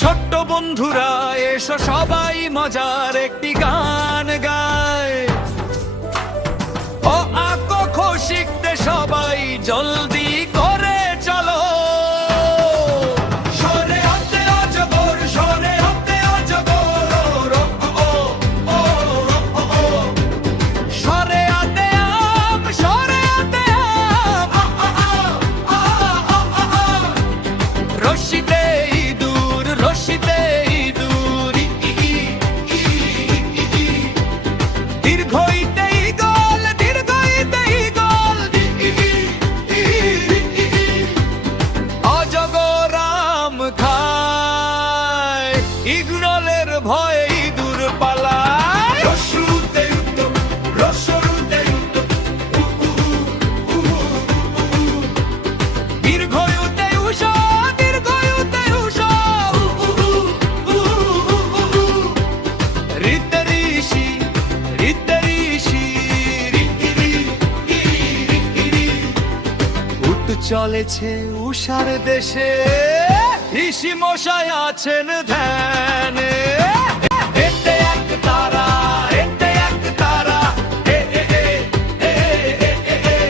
ছোট্ট বন্ধুরা এসো সবাই মজার একটি গান গায়। ও আ ক খ শিখতে সবাই জলদি করে চলো। সরে হাতে অজগর, সরে হাতে অজগর, ও ও ও ও ও। সরে হাতে আম, সরে হাতে আম, আ আ আ আ আ আ। রশিতে ইঁদুর, রশিতে ইঁদুর, ই ই ই ই ই। দীর্ঘইতে ঈগল, দীর্ঘইতে ঈগল, ই ই ই ই ই। অজগর আম খায়, ঈগলের ভয়ে ইঁদুর পালায়। রসুতে উত্তম, রসরুতে উত্তম, উ উ উ উ উ উ। দীর্ঘয়ুতে উষা, দীর্ঘয়ুতে উষা, উ উ উ উ উ উ। ঋতে ঋষি, ঋতে ঋষি, রি রি রি রি রি। উট চলেছে উষার দেশে, ঋষি মশাই আছেন ধ্যানে। এতে এক তারা, এতে এক তারা, এ এ এ এ এ এ এ।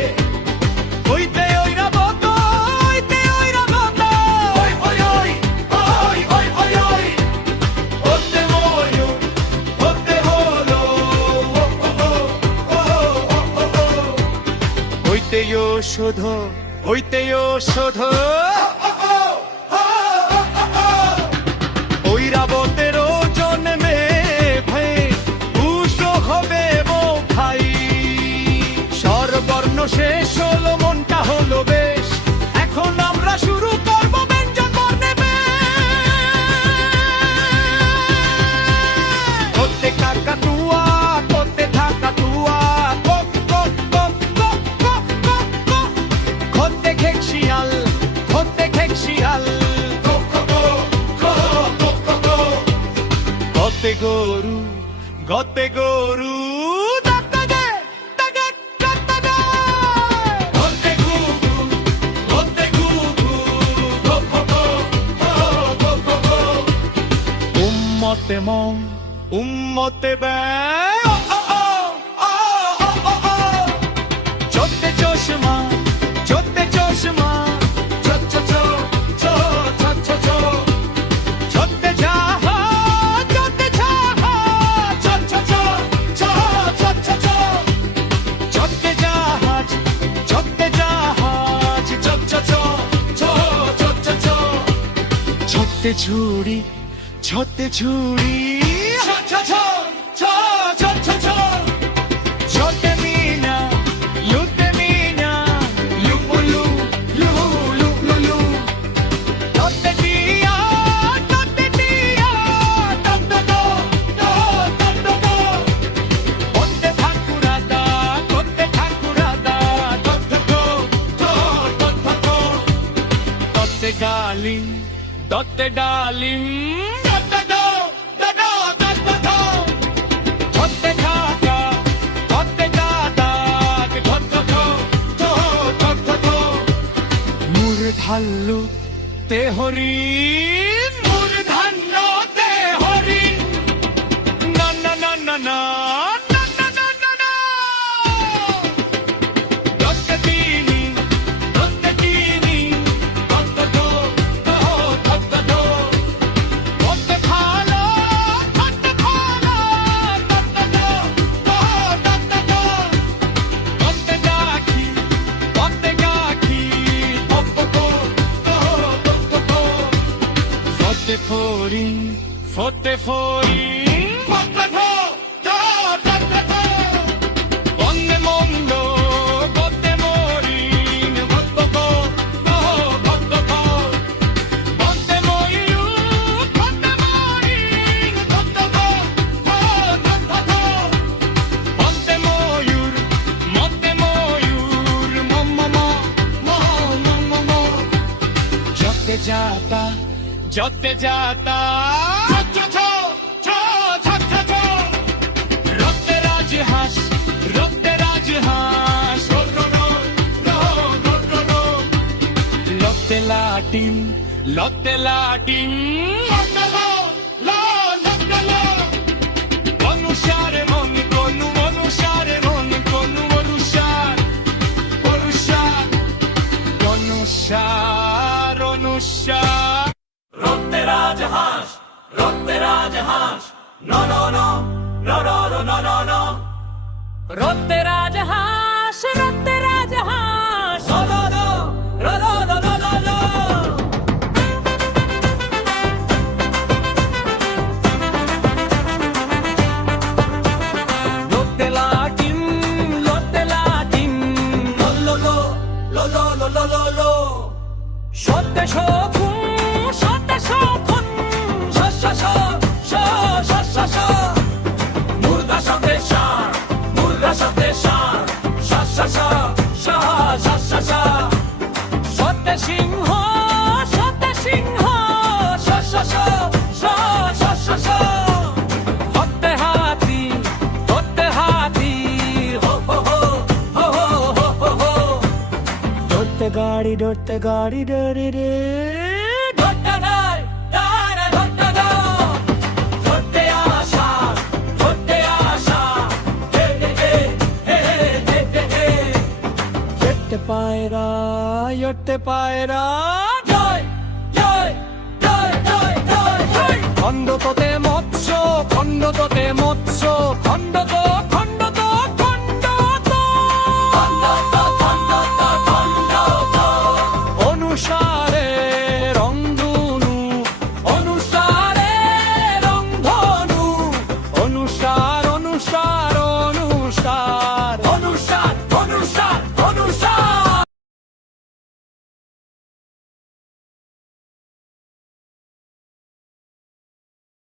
ওইতে ঐরাবত, ওইতে ঐরাবত, ওই ওই ওই ওই ওই ওই ওই। ওতে ময়ূর, ওতে হলো, ও ও ও ও ও ও ও। হইতে ওষুধ, হইতে ওষুধ, ঐরাবতের জন্মে ভাই উষ হবে ভাই। স্বরবর্ণ শেষ হলো, মনটা হলো বেশ, এখন আমরা শুরু করব ব্যঞ্জন বর্ণে বেশ। করতে কাকাতুয়া, করতে কাকাতুয়া, কক কক কক কক কক কক কক। করতে খেক শিয়াল, করতে খেক শিয়াল, কক কক কক কক কক কক। গতে গরু, গতে গরু, দাঁতে দে, দাঁতে দাঁতে দে। গতে ঘুঘু, গতে ঘুঘু, কক কক কক কক কক। উম্মতে মম, উম্মতে ব্যয়, ও ও ও ও ও ও ও। চোখে চশমা, চোখে চশমা, ছো ছো ছো ছো ছো ছো ছো। ছোট্টে জাহাজ, ছোট্টে জাহাজ, ছো ছো ছো ছো ছো ছো ছো। ছোট্টে জাহাজ, ছোট্টে জাহাজ, ছো ছো ছো ছো ছো ছো ছো। ছোট্টে ঝুড়ি, ছোট্টে ঝুড়ি, ছো ছো ছো ছো ছো ছো ছো। ছোট্টে মিনা, লুটে মিনা, লুপুলু, লু লু লু লু। ছোট্টে টিয়া, ছোট্টে টিয়া, টো টো টো টো টো টো টো। করতে ঠাকুরাদা, করতে ঠাকুরাদা, টো টো টো টো টো টো টো। দত্তে ডালিম, দত্তে ডালিম, দত্তে দো দো দো দত্তে দো। ছোট্টে কাকা, ছোট্টে দাদা, টো টো টো টো টো টো টো। মূর্ধাল্য তে হরিণ, মূর্ধান্য তে হরিণ। না না না না না না না না না না। দত্তে তিনি, দত্তে তিনি, দত্তে দো দো দত্তে দো। দত্তে ভালো, দত্তে ভালো, দত্তে দো দো দত্তে দো। দত্তে গাখি, দত্তে গাখি, দত্তে দো দো দত্তে দো। ফতে ফড়িং, ফতে ফড়িং, দত্তে দো দো দত্তে দো। বন্দে মন্দ, বন্দে মরিং, দত্তে দো দো দত্তে দো। বন্দে ময়ূর, বন্দে মরিং, দত্তে দো দো দত্তে দো। বন্দে ময়ূর, মন্দে ময়ূর, মম মম মম মম মম। যতে যাতা, যতে যাতা, ছো ছো ছো ছো ছো ছো। রক্তে রাজহাঁস, রক্তে রাজহাঁস, রো রো রো রো রো রো রো। লতে লাটিম, লতে লাটিম, লতে রাজহাঁস রক্তে রাজহাঁস no no no no no no no no no রক্তে রাজহাঁস রক্তে রাজহাঁস no no no no no no no no no লোতে লাটিম lo lo lo lo lo lo lo lo lo সত্যে শকুন সত্যে শকুন sha sha sha sha sha sha sha মুর্গা সাথে ষাঁড় মুর্গা সাথে ষাঁড় sha sha sha sha sha sha sha সত্যে সিংহ সত্যে সিংহ sha sha sha sha sha sha sha হত্যে হাতি ho ho ho ho ho ho ho ধরতে গাড়ি ডরে রে ধরতে নাই দাঁড়া ধরতে দাও ধরতে আসা হে হে হে হে হে হে হে এটতে পায়রা জয় জয় জয় জয় জয় জয় খণ্ড তোতে মৎস্য খণ্ড তোতে মৎস্য খণ্ড তো